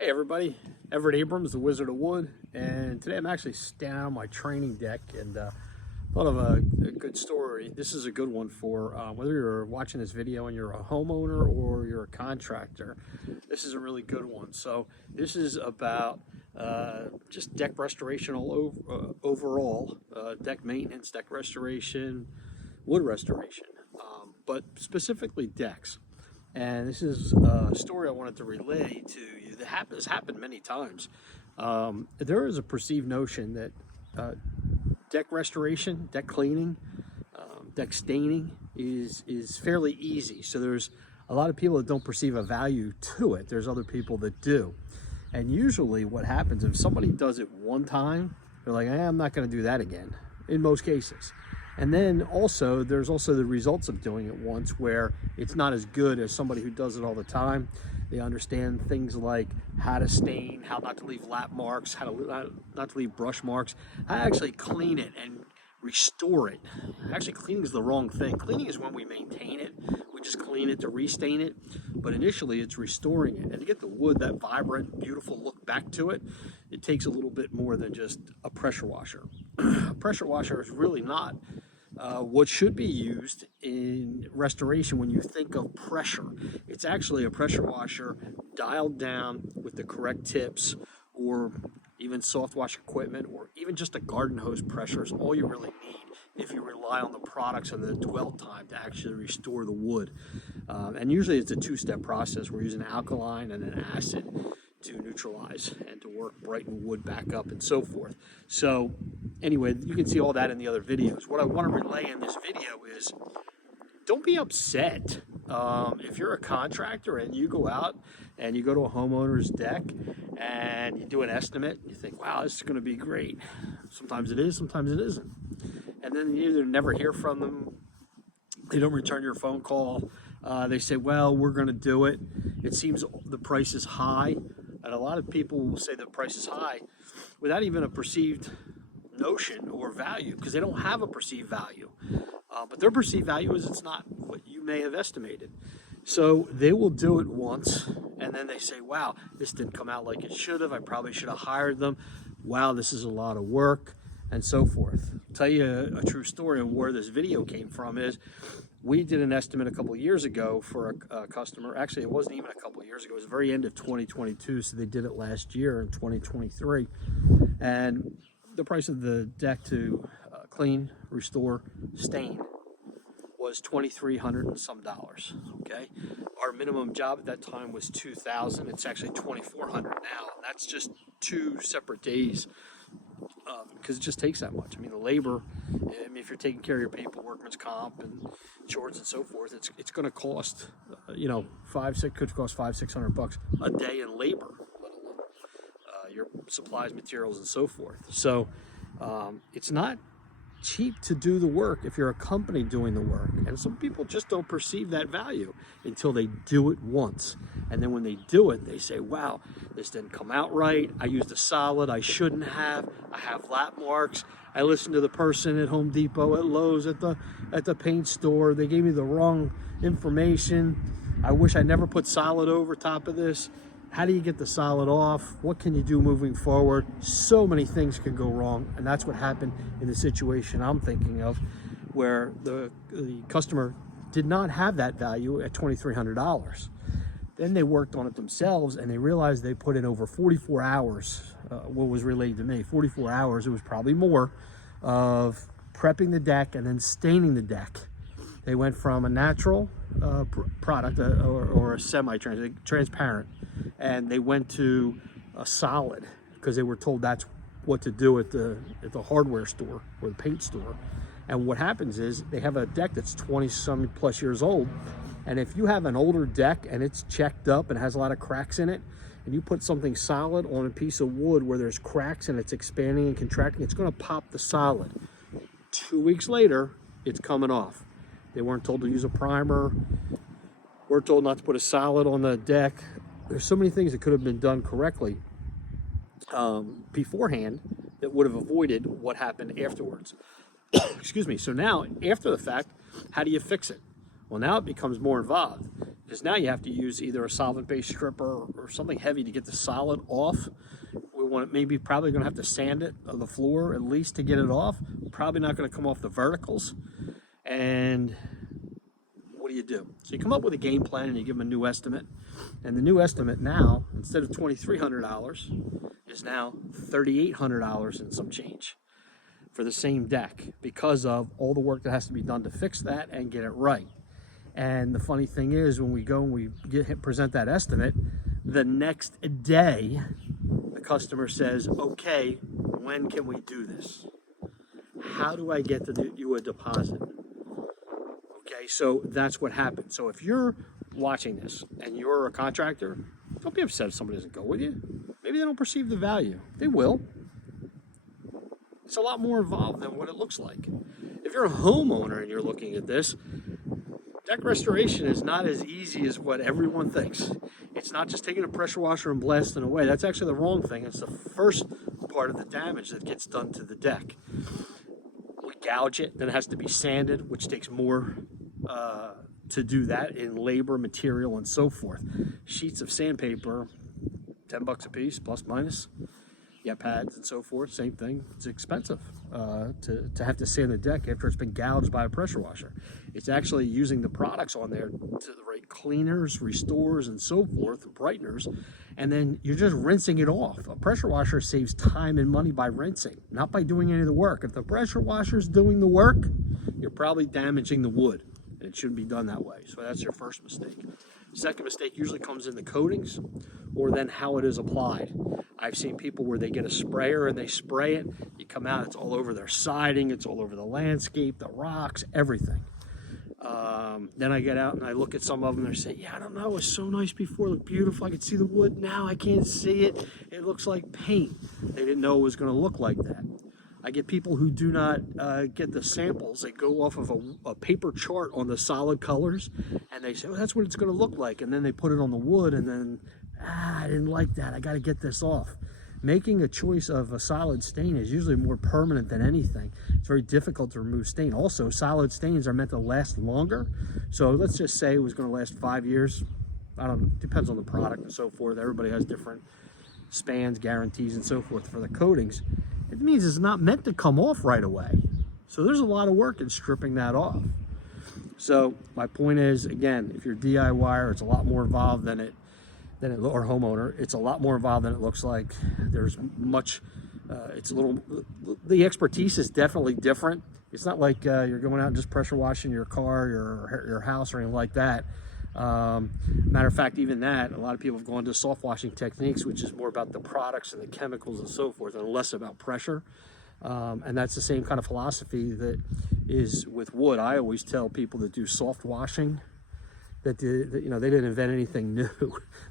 Hey everybody, Everett Abrams, the Wizard of Wood, and today I'm actually standing on my training deck and thought of a good story. This is a good one for whether you're watching this video and you're a homeowner or you're a contractor. This is a really good one. So this is about just deck restoration overall, deck maintenance, deck restoration, wood restoration, but specifically decks. And this is a story I wanted to relay to you that has happened many times. There is a perceived notion that deck restoration, deck cleaning, deck staining is fairly easy. So there's a lot of people that don't perceive a value to it. There's other people that do. And usually what happens, if somebody does it one time, they're like, I'm not going to do that again, in most cases. And then also, there's also the results of doing it once where it's not as good as somebody who does it all the time. They understand things like how to stain, how not to leave lap marks, how not to leave brush marks, how to actually clean it and restore it. Actually, cleaning is the wrong thing. Cleaning is when we maintain it. We just clean it to restain it. But initially, it's restoring it. And to get the wood, that vibrant, beautiful look back to it, it takes a little bit more than just a pressure washer. A pressure washer is really not what should be used in restoration when you think of pressure. It's actually a pressure washer dialed down with the correct tips, or even soft wash equipment, or even just a garden hose pressure is all you really need if you rely on the products and the dwell time to actually restore the wood. And usually it's a two-step process. We're using alkaline and an acid to neutralize and to work brighten wood back up and so forth. So anyway, you can see all that in the other videos. What I want to relay in this video is don't be upset if you're a contractor and you go out and you go to a homeowner's deck and you do an estimate. You think, wow, this is going to be great. Sometimes it is, sometimes it isn't. And then you either never hear from them, they don't return your phone call. They say, well, we're going to do it. It seems the price is high. And a lot of people will say the price is high without even a perceived notion or value, because they don't have a perceived value. But their perceived value is it's not what you may have estimated. So they will do it once, and then they say, wow, this didn't come out like it should have. I probably should have hired them. Wow, this is a lot of work, and so forth. I'll tell you a true story of where this video came from is we did an estimate a couple of years ago for a customer. Actually, it wasn't even a couple of years ago. It was the very end of 2022, so they did it last year in 2023. And the price of the deck to clean, restore, stain was $2,300 and some dollars. Okay, our minimum job at that time was $2,000. It's actually $2,400 now. That's just 2 separate days. Because it just takes that much. I mean, the labor, if you're taking care of your people, workman's comp and insurance and so forth, it's going to cost, could cost $500-600 a day in labor, let alone your supplies, materials, and so forth. So it's not cheap to do the work if you're a company doing the work, and some people just don't perceive that value until they do it once. And then when they do it, they say, wow, this didn't come out right. I used a solid I shouldn't have. I have lap marks. I listened to the person at Home Depot, at Lowe's, at the paint store. They gave me the wrong information. I wish I never put solid over top of this. How do you get the solid off? What can you do moving forward? So many things can go wrong, and that's what happened in the situation I'm thinking of, where the customer did not have that value at $2,300. Then they worked on it themselves, and they realized they put in over 44 hours, what was relayed to me, 44 hours, it was probably more, of prepping the deck and then staining the deck. They went from a natural product or a semi-transparent, and they went to a solid because they were told that's what to do at the hardware store or the paint store. And what happens is they have a deck that's 20-some plus years old, and if you have an older deck and it's checked up and has a lot of cracks in it, and you put something solid on a piece of wood where there's cracks and it's expanding and contracting, it's going to pop the solid. 2 weeks later, it's coming off. They weren't told to use a primer. We're told not to put a solid on the deck. There's so many things that could have been done correctly beforehand that would have avoided what happened afterwards. Excuse me. So now, after the fact, how do you fix it? Well, now it becomes more involved because now you have to use either a solvent-based stripper or something heavy to get the solid off. We want maybe probably going to have to sand it on the floor at least to get it off. Probably not going to come off the verticals. And what do? So you come up with a game plan and you give them a new estimate. And the new estimate now, instead of $2,300, is now $3,800 and some change for the same deck because of all the work that has to be done to fix that and get it right. And the funny thing is, when we go and we present that estimate, the next day, the customer says, okay, when can we do this? How do I get you a deposit? Okay, so that's what happens. So if you're watching this and you're a contractor, don't be upset if somebody doesn't go with you. Maybe they don't perceive the value. They will. It's a lot more involved than what it looks like. If you're a homeowner and you're looking at this, deck restoration is not as easy as what everyone thinks. It's not just taking a pressure washer and blasting away. That's actually the wrong thing. It's the first part of the damage that gets done to the deck. We gouge it, then it has to be sanded, which takes more to do that in labor, material, and so forth. Sheets of sandpaper, $10 a piece, plus minus. You have pads and so forth, same thing. It's expensive to have to sand the deck after it's been gouged by a pressure washer. It's actually using the products on there to the right cleaners, restores, and so forth, brighteners, and then you're just rinsing it off. A pressure washer saves time and money by rinsing, not by doing any of the work. If the pressure washer's doing the work, you're probably damaging the wood. It shouldn't be done that way. So that's your first mistake. Second mistake usually comes in the coatings or then how it is applied. I've seen people where they get a sprayer and they spray it. You come out, it's all over their siding, it's all over the landscape, the rocks, everything. Then I get out and I look at some of them and they say, yeah, I don't know, it was so nice before, it looked beautiful. I could see the wood, now I can't see it. It looks like paint. They didn't know it was going to look like that. I get people who do not get the samples. They go off of a paper chart on the solid colors and they say, well, that's what it's going to look like. And then they put it on the wood and then, I didn't like that. I got to get this off. Making a choice of a solid stain is usually more permanent than anything. It's very difficult to remove stain. Also, solid stains are meant to last longer. So let's just say it was going to last 5 years. I don't know, depends on the product and so forth. Everybody has different spans, guarantees, and so forth for the coatings. It means it's not meant to come off right away. So there's a lot of work in stripping that off. So my point is, again, if you're a DIYer, it's a lot more involved than it or homeowner. It's a lot more involved than it looks like. There's much, it's a little, the expertise is definitely different. It's not like you're going out and just pressure washing your car, your house, or anything like that. Matter of fact, even that, a lot of people have gone to soft washing techniques, which is more about the products and the chemicals and so forth, and less about pressure. And that's the same kind of philosophy that is with wood. I always tell people that do soft washing that you know, they didn't invent anything new.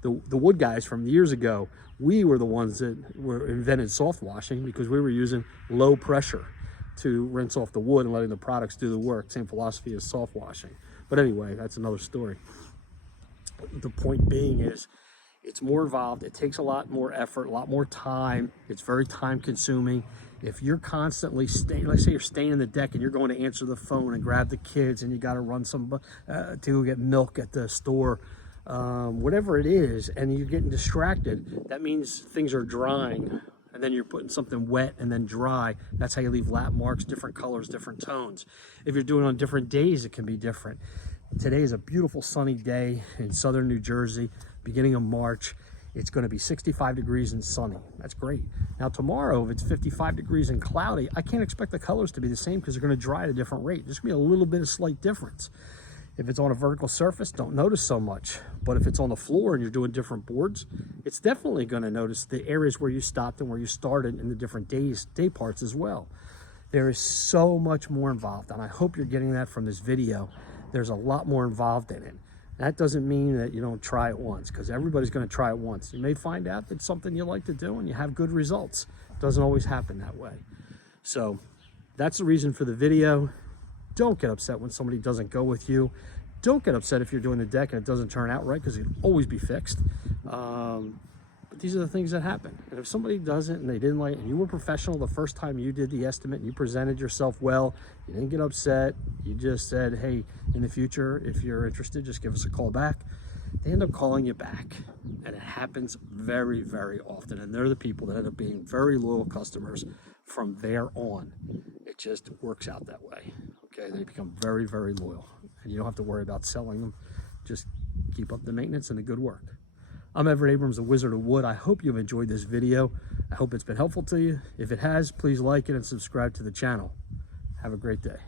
The wood guys from years ago, we were the ones that invented soft washing because we were using low pressure to rinse off the wood and letting the products do the work. Same philosophy as soft washing. But anyway, that's another story. The point being is, it's more involved. It takes a lot more effort, a lot more time. It's very time consuming. If you're constantly staying, let's say you're staying in the deck and you're going to answer the phone and grab the kids and you got to run some to go get milk at the store, whatever it is, and you're getting distracted, that means things are drying. And then you're putting something wet and then dry. That's how you leave lap marks, different colors, different tones. If you're doing it on different days, it can be different. Today is a beautiful sunny day in southern New Jersey, beginning of March. It's going to be 65 degrees and sunny. That's great. Now tomorrow, if it's 55 degrees and cloudy, I can't expect the colors to be the same because they're going to dry at a different rate. There's going to be a little bit of slight difference. If it's on a vertical surface, don't notice so much. But if it's on the floor and you're doing different boards, it's definitely going to notice the areas where you stopped and where you started in the different day parts as well. There is so much more involved, and I hope you're getting that from this video. There's a lot more involved in it. That doesn't mean that you don't try it once, because everybody's going to try it once. You may find out that it's something you like to do and you have good results. It doesn't always happen that way. So that's the reason for the video. Don't get upset when somebody doesn't go with you. Don't get upset if you're doing the deck and it doesn't turn out right, because it can always be fixed. But But these are the things that happen. And if somebody doesn't and they didn't like, and you were professional the first time you did the estimate and you presented yourself well, you didn't get upset, you just said, hey, in the future, if you're interested, just give us a call back. They end up calling you back. And it happens very, very often. And they're the people that end up being very loyal customers from there on. It just works out that way. Okay, they become very, very loyal. And you don't have to worry about selling them. Just keep up the maintenance and the good work. I'm Everett Abrams, the Wizard of Wood. I hope you've enjoyed this video. I hope it's been helpful to you. If it has, please like it and subscribe to the channel. Have a great day.